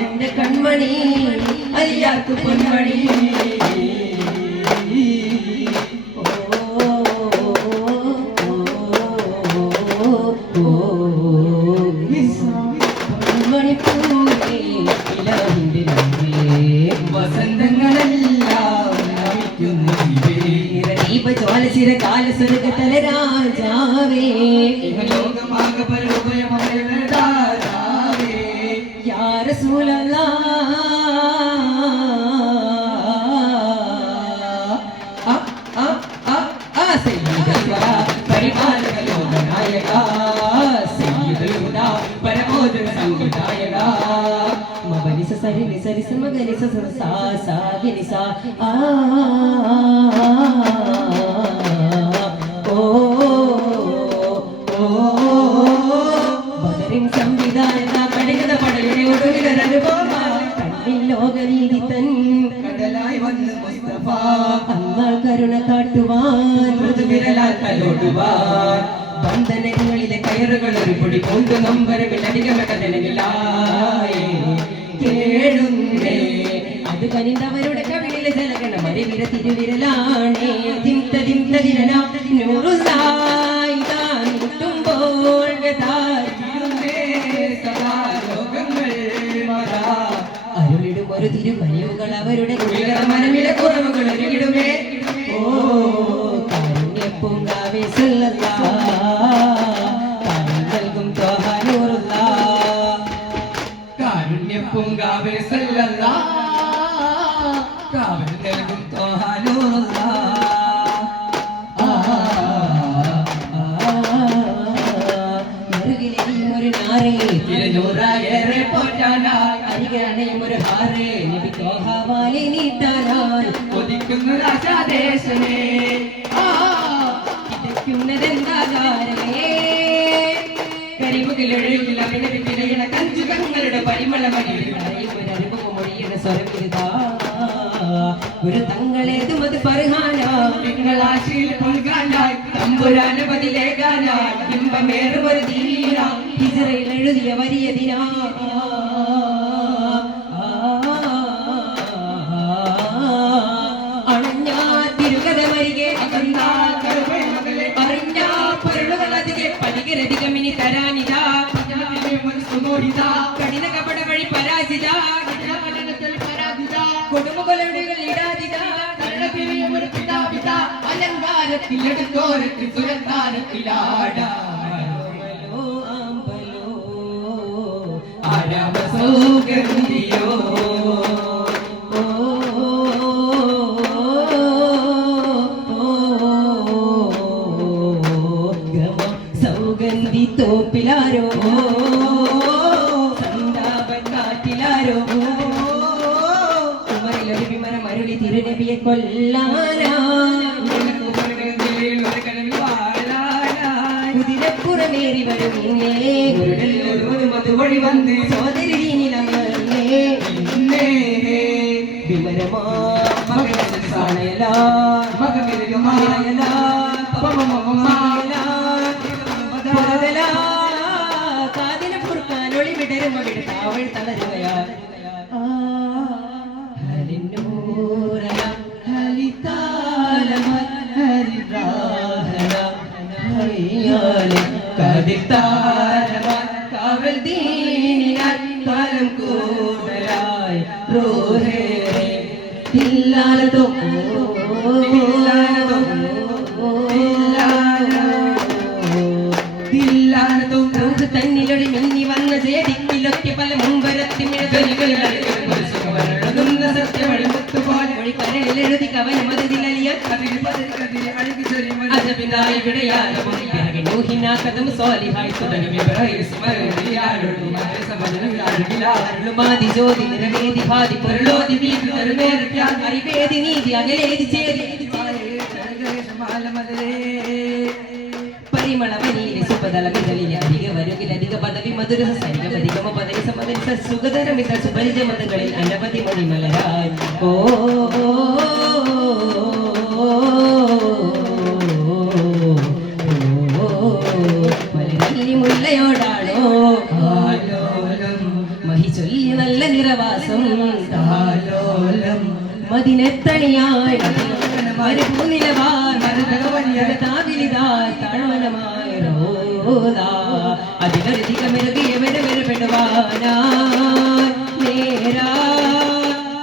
എന്റെ കൺമണി അയ്യാർക്ക് പൊന്മണി കാലസ്വർഗതലരാജാവേ ലോകമാകെ പരലോകമേ യാ റസൂലല്ലാഹ് പരിപാലക ലോകനായക സയ്യിദുൽ ഹുദാ പരമോദന സംവിധായക മബനിസ സരിനി സരിസ മഗനിസ സസാ സാഗിനിസ ലോകരീതി തൻ കടലായി വന്ന് മുസ്തഫ അന്നാൾ കരുണ കാട്ടുവാൻ മൃദുവിരലാൽ തലോടുവാൻ ബന്ധനങ്ങളിലെ കയറുകൾ ഒരു പൊടി കൊണ്ട് നമ്പരമില്ലടികമകതനമില്ലായി കേഴുന്നേ അത് കനിന്തവരുടെ കവിളിലെ ജലഗണ മരിവിര തിരുവിരലാണേ തിന്തതിന്തതിരന നൂറുസായി താൻ മുട്ടുമ്പോൾ ഒരു തിരുവരിവുകൾ അവരുടെ മനമിലെ കുറവുകൾ ഒരുകിടുമേ ഓ കാരുണ്യപ്പൂങ്കാവേ സല്ലല്ലാഹ് നൽകും ത്വഹനൂറുല്ലാഹ് കാരുണ്യപ്പൂങ്കാവേ സല്ലല്ലാഹ് കാവൽ നൽകും ത്വഹനൂറുല്ലാഹ് മറുകിലെയും ഒരു നാരേ തിരുനൂറായേറെ പോറ്റാനായി അരികണയും ഒരു ഹാരേ നബി ത്വഹവാലി നീട്ടാനായി കൊതിക്കുന്ന രാജാദേശമേ ഇതയ്ക്കുന്നതെന്താകാരമേ കരിമുകിലൊഴുകിൽ അഭിനവിത്തിരയണ കഞ്ചുകങ്ങളുടെ പരിമളമണികളായി ഒരു അനുഭവം മൊഴിയുടെ സ്വരമിരുതാ ഒരു തങ്ങളേതും അത് പറയാനാ നിങ്ങളാശയിൽ പൊൽകാനായി തമ്പുരാനപതിലേകാനായി ബിംബമേറും ഒരു ദീന ഹിജറയിൽ എഴുതിയ വരിയതിനാ അണഞ്ഞാ തിരുകഥ വരികെ അറിഞ്ഞ പൊരുളുകൾ അധികെ പലികരധികമിനി തരാനിതാ കഠിന കപട വഴി പരാജിത കൊടുമുകളുടെ ഇടാതിതാ അലങ്കാരത്തിലെടുത്തോരത്തിൽ സുരന്താരത്തിലാടാമലോ അമ്പലോ ആരാമസൗഗന്ധിയോ സൗഗന്ധി തോപ്പിലാരോ സന്താപക്കാറ്റിലാരോ ഉമറിലൊരു വിമരം അരുളി തിരുനബിയെ കൊല്ലാനാ കുതിരപ്പുറമേറി വരുന്നേ മധുവഴി വന്ന് സോദരി വിമരമാ കാതിന കുറുക്കാൻ ഒളി വിടരും അവിടെ അവൾ തളരുകയാ കാവൽ ദീനിനാൽ കാലം കൂടുതലായി ഇല്ലാലതോ തന്നിലൊടി മിന്നി വന്ന ചേരിക്കിലൊക്കെ പല മുമ്പരത്തിമിഴകളിൽ സത്യവഴി കരളിലെഴുതി കവന മതിലലിയ അജബിനായി വിടയാലും ജ്യോതി നിറവേദി ഭാതി പൊരുളോതി അറിവേദി നീതി അകലേതി ചേരി പരിമളവനിയിലെ സുപതലമിതലിലെ അധിക വരുകിലധിക പദവി മധുര സൈനികമധികമ പദവി സമതരിസ സുഖതരമിത സുപരിച മതങ്ങളിൽ അനവധി മണിമലരായി ഓ തണിയായി പൂനിലവാർ താവിലിതായി താഴ്മനമായ റോദാ അതിലധികമെറുകിയവരപ്പെടുവാനാ നേരാ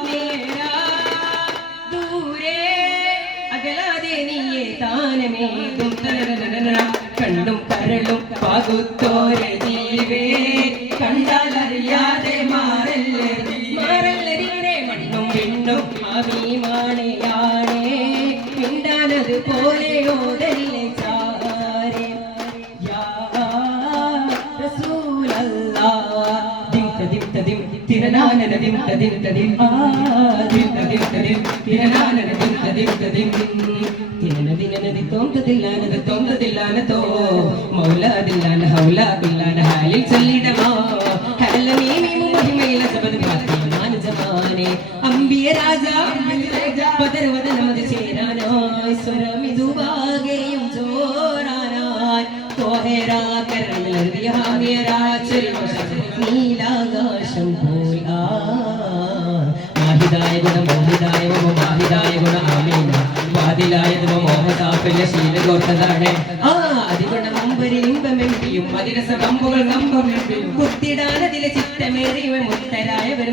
നേരാ ദൂരെ അകലാതെ നീയെ താനമേകും കണ്ണും കരളും പകുത്തോരെ നീവേ കണ്ടാലറിയാതെ മാറല്ലരിയുടെ മണ്ണും പെണ്ണും അഭിമാണിയാണേ മിണ്ടാനത് പോലെ ഓതലിലെ ചാരേ യാ റസൂലല്ലാഹ് ദിം തിരനാനന ദിം തിരനാനന ദിം തിനനദിനനദി തോന്തതില്ലാനതോ മൗലാദില്ലാന ഹൗലാദില്ലാന ഹാലിൽ ചൊല്ലിടമോ ഹലമീമി മഹിമയില സബദ് ഫാത്തിമാൻ ജമാനെ അംബിയ രാജാ പദർവദ നമത് ചേരാനോ സ്വരമിതുവാകെയും ചോരാനായി കോഹേരാ കരളിലറിയ ഹാമിയരാ നീലാകാശം പോലാ മാഹിദായ ഗുണം മോഹിദായ മാഹിദായ ഗുണ ആമീന വാതിലായത് മോഹതാപ്പല്ല ശീലകോട്ടതാണ് അതിഗുണ നമ്പരിൽ ഇമ്പമെങ്കിലും അതിരസ കമ്പുകൾ കമ്പമെങ്കിലും കുത്തിടാനതിലെ ചിത്തമേറിയവ മുത്തരായവർ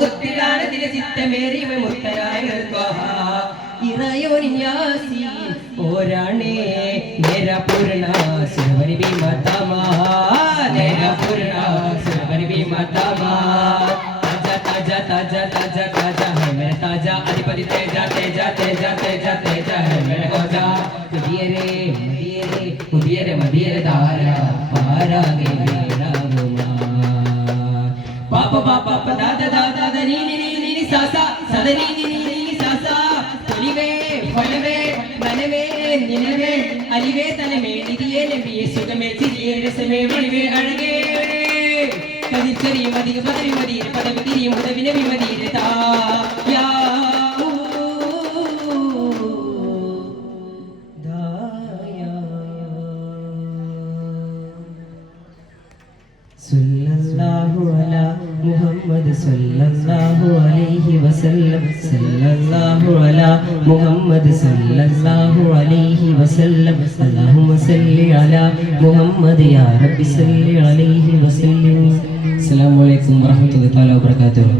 കുത്തിടാനതിലെ ചിത്തമേറിയവ മുത്തരായവർ ഇറയോനിയാസി ഓരാണേ നേര പൂർണ സുരവരി ഭീമതമാ നേര പൂർണ സുരവരി ഭീമതമാ ताजा ताजा ताजा ताजा है मेरे ताजा अधिपति तेजा तेजा तेजा तेजा तेजा है मेरे होजा कुदिये रे दारा पारा गे मेरा गुमा पापा पापा दादा दादा नी नी नी नी सासा सदा नी नी नी नी सासा तोलिवे फलवे मनवे निनवे अलिवे तनमे निदिये नबिये सुगमे चिरिये रसमे वलिवे अड़गे കതിച്ചെറിയും അധിക പദവി മതിയെ പദവി തിരിയും ഉദവിനെ വിമതിയിലെത്താ സല്ലല്ലാഹു അലാ മുഹമ്മദ് സല്ലല്ലാഹു അലൈഹി വസല്ലം സല്ലല്ലാഹു അലാ മുഹമ്മദ് സല്ലല്ലാഹു അലൈഹി വസല്ലം അല്ലാഹുമ്മ സല്ലി അലാ മുഹമ്മദ് യാ റബ്ബി സല്ലി അലൈഹി വസല്ലം. അസ്സലാമു അലൈക്കും വറഹ്മത്തുള്ളാഹി വബറകാതുഹു.